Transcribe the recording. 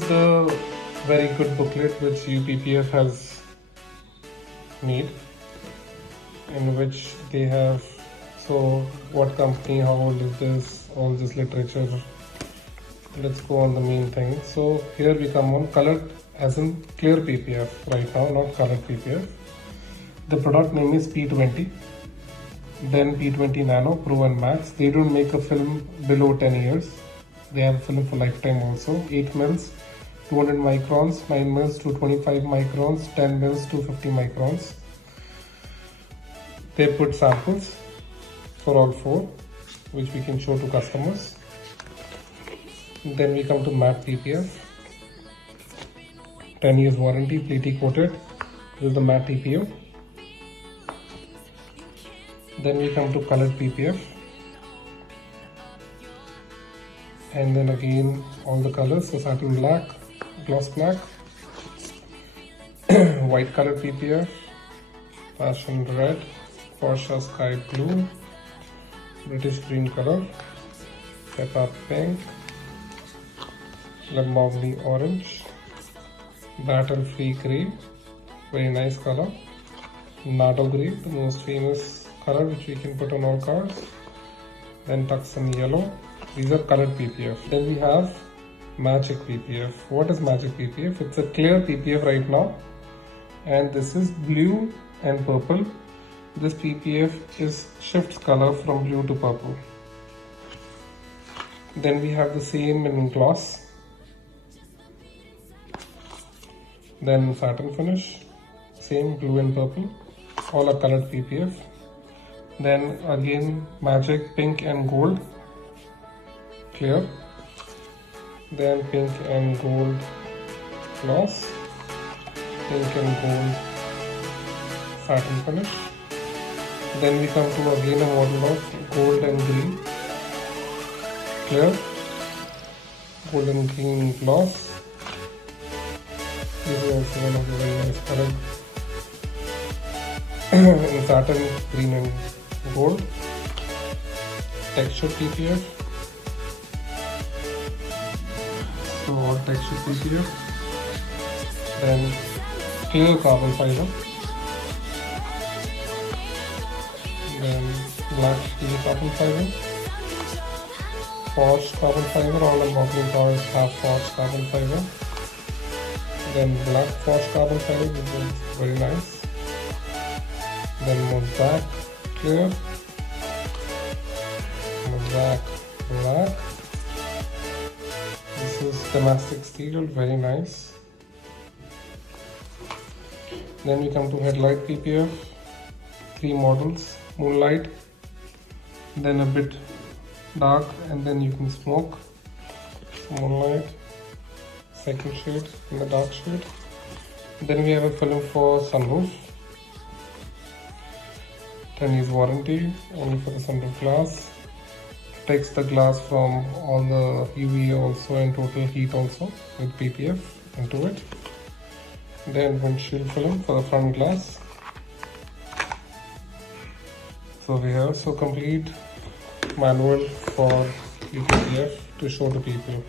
is the very good booklet which UPPF has made, in which they have, so what company, how old is this, all this literature. Let's go on the main thing. So here we come on colored, as in clear PPF right now, not colored PPF. The product name is P20, then P20 Nano, Pro and Max. They don't make a film below 10 years. They have a film for lifetime also. 8 mils, 200 microns, 9 mils, 225 microns, 10 mils, 250 microns. They put samples for all 4, which we can show to customers. Then we come to matte PPF. 10 years warranty, platy coated. This is the matte PPF. Then we come to colored PPF. And then again all the colors, so satin black, gloss black, white colored PPF, passion red, Porsche sky blue, British green color, pepper pink, Lamborghini orange, battle free grey, very nice color, Nardo grey, the most famous color which we can put on all cars, then Tucson yellow. These are colored PPF. Then we have Magic PPF. What is Magic PPF? It's a clear PPF right now, and this is blue and purple. This PPF shifts color from blue to purple. Then we have the same in gloss. Then satin finish, same blue and purple. All are colored PPF. Then again Magic pink and gold, clear. Then pink and gold gloss, pink and gold satin finish. Then we come to again a model of gold and green, clear, gold and green gloss. This is also one of the very nice color in satin, green and gold. Texture PPF. So all texture PPF. Then clear carbon fiber. Then black steel carbon fiber. Forged carbon fiber. All Lamborghini cars have forged carbon fiber. Then black forged carbon fiber, which is very nice. Then mosaic clear, mosaic black. This is domestic steel, very nice. Then we come to headlight PPF, 3 models, moonlight, then a bit dark, and then you can smoke. Moonlight, second shade in the dark shade. Then we have a film for sunroof. 10 years warranty, only for the sunroof glass. Protects the glass from all the UV also and total heat also with PPF into it. Then windshield film for the front glass. So we have complete manual for UPPF to show to people.